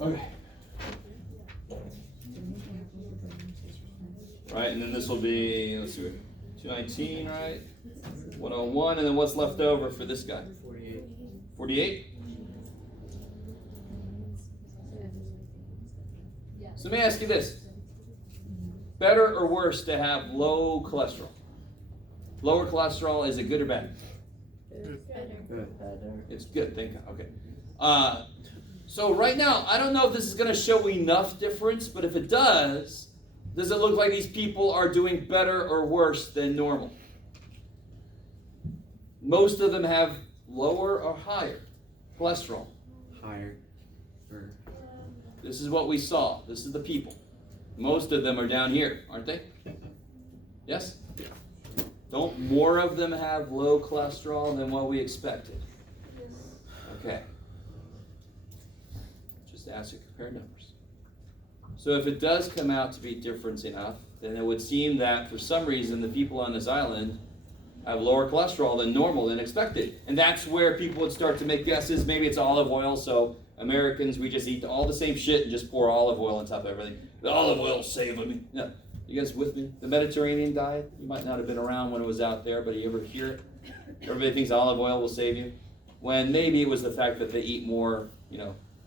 Okay. Right, and then this will be, let's see, 219, right? 101, and then what's left over for this guy? 48. 48? So let me ask you this. Better or worse to have low cholesterol? Lower cholesterol, is it good or bad? Good. It's good, thank God. Okay. So right now, I don't know if this is going to show enough difference, but if it does it look like these people are doing better or worse than normal? Most of them have lower or higher cholesterol. Higher. This is what we saw. This is the people. Most of them are down here, aren't they? Yes? Don't more of them have low cholesterol than what we expected? Okay. Just ask to compare numbers. So if it does come out to be different enough, then it would seem that for some reason the people on this island have lower cholesterol than normal, than expected. And that's where people would start to make guesses. Maybe it's olive oil, so Americans, we just eat all the same shit and just pour olive oil on top of everything. The olive oil saving me. No. You guys with me? The Mediterranean diet, you might not have been around when it was out there, but you ever hear it? Everybody thinks olive oil will save you. When maybe it was the fact that they eat more,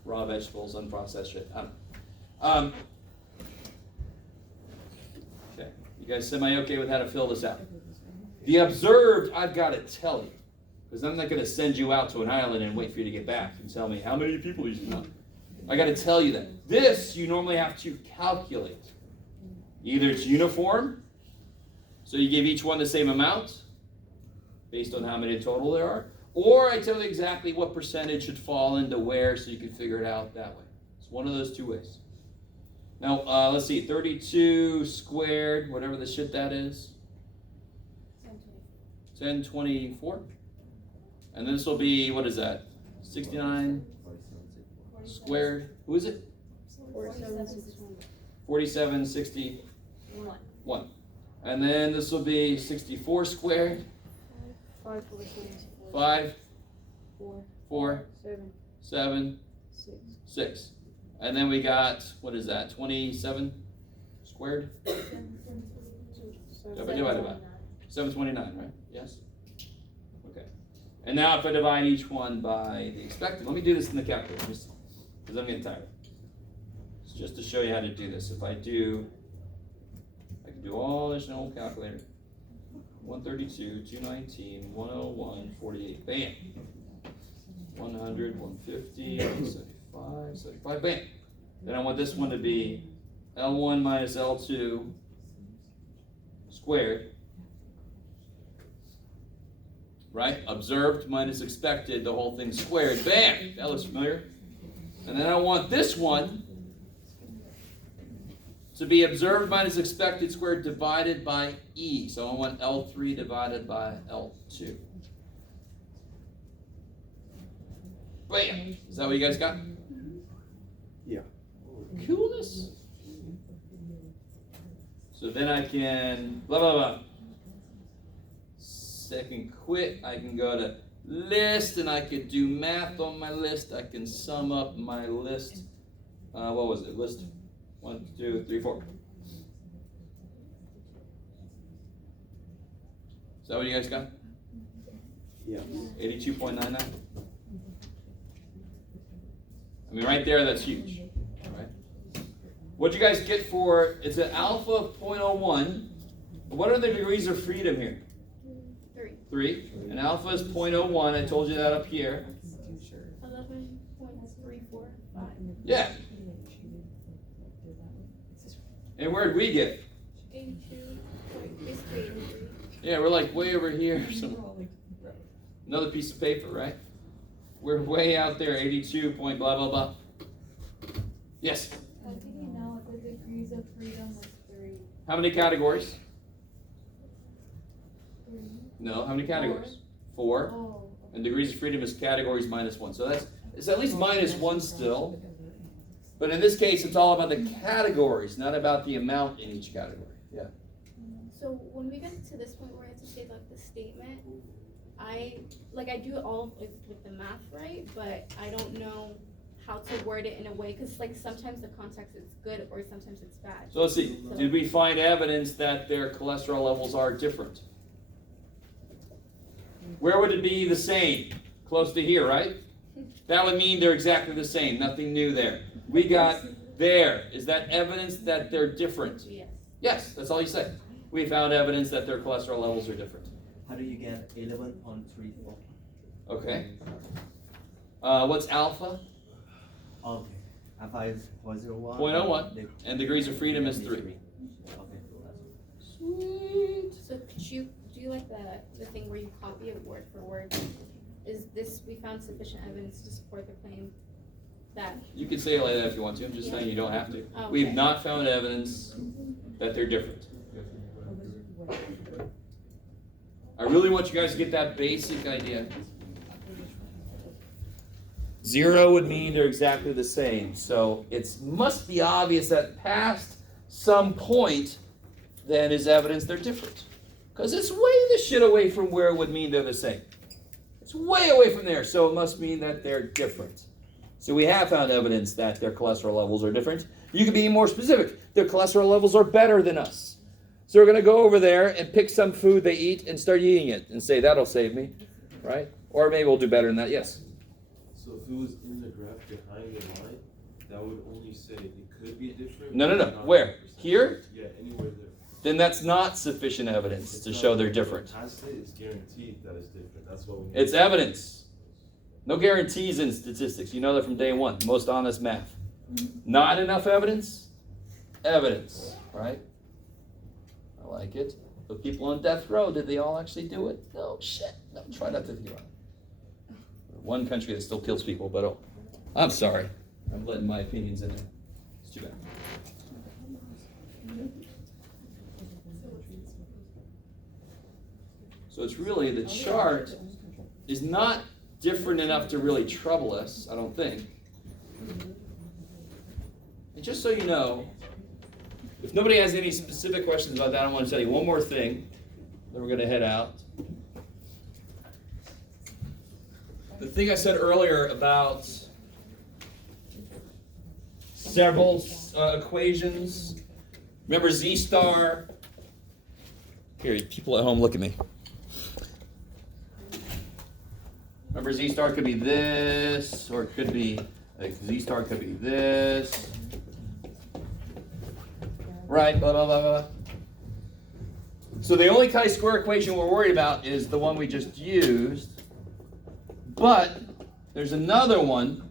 raw vegetables, unprocessed shit. I don't know. Okay. You guys semi-okay with how to fill this out? The observed, I've got to tell you. Because I'm not going to send you out to an island and wait for you to get back and tell me how many people you know. I got to tell you that. This, you normally have to calculate. Either it's uniform, so you give each one the same amount, based on how many total there are, or I tell you exactly what percentage should fall into where, so you can figure it out that way. It's one of those two ways. Now, let's see, 32 squared, whatever the shit that is. 1024. And this will be, what is that? 69 squared. Who is it? 4761. And then this will be 64 squared. 5, 4, 7, 6. And then we got, what is that? 27 squared? Divided by 729, right? Yes? Okay. And now if I divide each one by the expected, let me do this in the calculator, just because I'm getting tired. It's just to show you how to do this. If I can do all this in an old calculator. 132, 219, 101, 48, bam. 100, 150, 75, 75, bam. Then I want this one to be L1 minus L2 squared. Right? Observed minus expected, the whole thing squared. Bam! That looks familiar. And then I want this one to be observed minus expected squared divided by E. So I want L3 divided by L2. Bam! Is that what you guys got? Yeah. Coolness. So then I can blah blah blah. I can quit, I can go to list, and I could do math on my list. I can sum up my list. What was it? List 1, 2, 3, 4. Is that what you guys got? Yeah. 82.99. I mean, right there, that's huge. Right? What'd you guys get for? It's an alpha of 0.01. What are the degrees of freedom here? 3. And alpha is 0.01. I told you that up here. 11.345. Yeah. And where'd we get? 82. Basically 83. Yeah, we're like way over here. Another piece of paper, right? We're way out there. 82 point blah blah blah. Yes. How do you know the degrees of freedom was 3? How many categories? 3. No. How many categories? 4. Oh. And degrees of freedom is categories minus 1. So it's at least minus 1 still. But in this case, it's all about the categories, not about the amount in each category. Yeah. So when we get to this point where I have to say like the statement, I do all of like the math right, but I don't know how to word it in a way, because like sometimes the context is good or sometimes it's bad. So let's see. Did we find evidence that their cholesterol levels are different? Where would it be the same? Close to here, right? That would mean they're exactly the same. Nothing new there. We got there. Is that evidence that they're different? Yes. Yes, that's all you say. We found evidence that their cholesterol levels are different. How do you get 11.34? Okay. What's alpha? Okay. Alpha is 0.01. 0.01. And degrees of freedom is 3. Okay. Sweet. So could you do like the thing where you copy it word for word? Is this, we found sufficient evidence to support the claim that, You can say it like that if you want to. I'm just saying you don't have to. okay. We've not found evidence that they're different. I really want you guys to get that basic idea. 0 would mean they're exactly the same. So it must be obvious that past some point then is evidence they're different. Because it's way the shit away from where it would mean they're the same. It's way away from there, so it must mean that they're different. So we have found evidence that their cholesterol levels are different. You can be more specific. Their cholesterol levels are better than us. So we're going to go over there and pick some food they eat and start eating it and say, that'll save me, right? Or maybe we'll do better than that, yes. So if it was in the graph behind the line, that would only say it could be different. No. but not Where? 100%. Here? Yeah, anywhere there. Then that's not sufficient evidence to show they're different. Past it is guaranteed that it's different. That's what we need. It's evidence. No guarantees in statistics. You know that from day one. Most honest math. Not enough evidence? Evidence, right? I like it. The people on death row, did they all actually do it? No, shit. No, try not to think about it. One country that still kills people, but oh, I'm sorry. I'm letting my opinions in there. It's too bad. So it's really, the chart is not different enough to really trouble us, I don't think. And just so you know, if nobody has any specific questions about that, I want to tell you one more thing, then we're going to head out. The thing I said earlier about several equations, remember Z star? Here, people at home, look at me. Remember, Z star could be this, or it could be, like, Z star could be this. Right, blah, blah, blah, blah. So the only chi-square equation we're worried about is the one we just used. But there's another one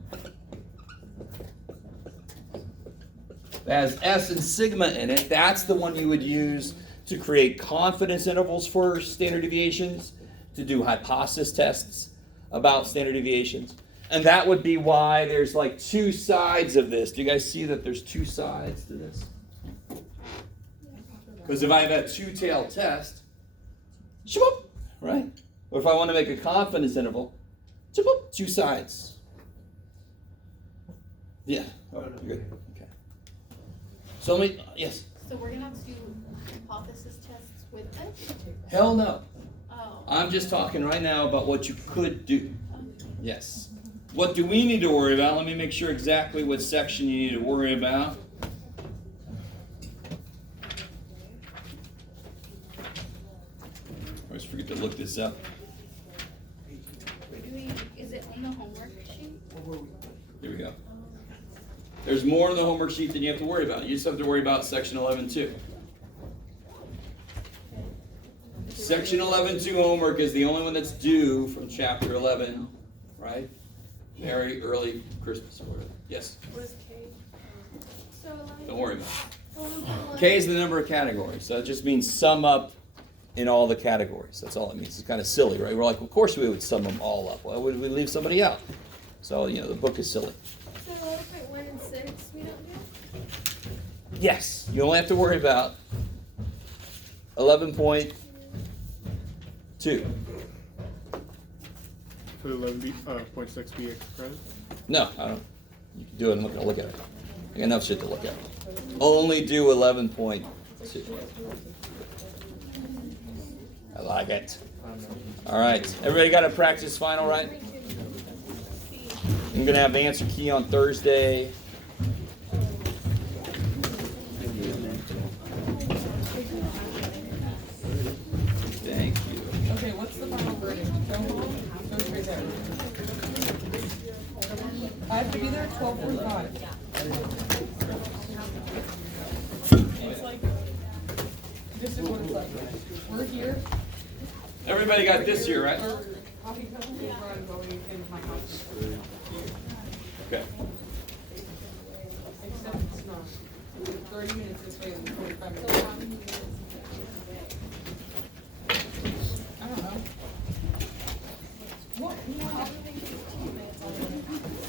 that has S and sigma in it. That's the one you would use to create confidence intervals for standard deviations, to do hypothesis tests about standard deviations. And that would be why there's like two sides of this. Do you guys see that there's two sides to this? Because if I have a two-tailed test, shboop, right? Or if I want to make a confidence interval, shboop, two sides. Yeah. Oh, you're good. Okay. So let me, yes. so we're gonna have to do hypothesis tests with this? Hell no. Oh. I'm just talking right now about what you could do. Okay. Yes. What do we need to worry about? Let me make sure exactly what section you need to worry about. I always forget to look this up. Is it on the homework sheet? Here we go. There's more in the homework sheet than you have to worry about. You just have to worry about section 11.2. Section 11.2 homework is the only one that's due from chapter 11, right? Very early Christmas or whatever. Yes? What is K? Don't worry about it. K is the number of categories, so it just means sum up in all the categories. That's all it means. It's kind of silly, right? We're like, of course we would sum them all up. Why would we leave somebody out? So, the book is silly. So 11.1 and 6 we don't do? Yes, you only have to worry about 11.2. Could 11.6 be expressed? No, I don't. You can do it. I'm not going to look at it. I got enough shit to look at. Only do 11.2. I like it. All right. Everybody got a practice final, right? I'm gonna have the answer key on Thursday. Thank you. Okay, what's the final verdict? Go home, go straight there. I have to be there at 12:45. It's like, this is what it's like. We're here. Everybody got this here, right? Coffee cup, I'm going in my house. Okay. Except it's not. 30 minutes this way and 45 minutes.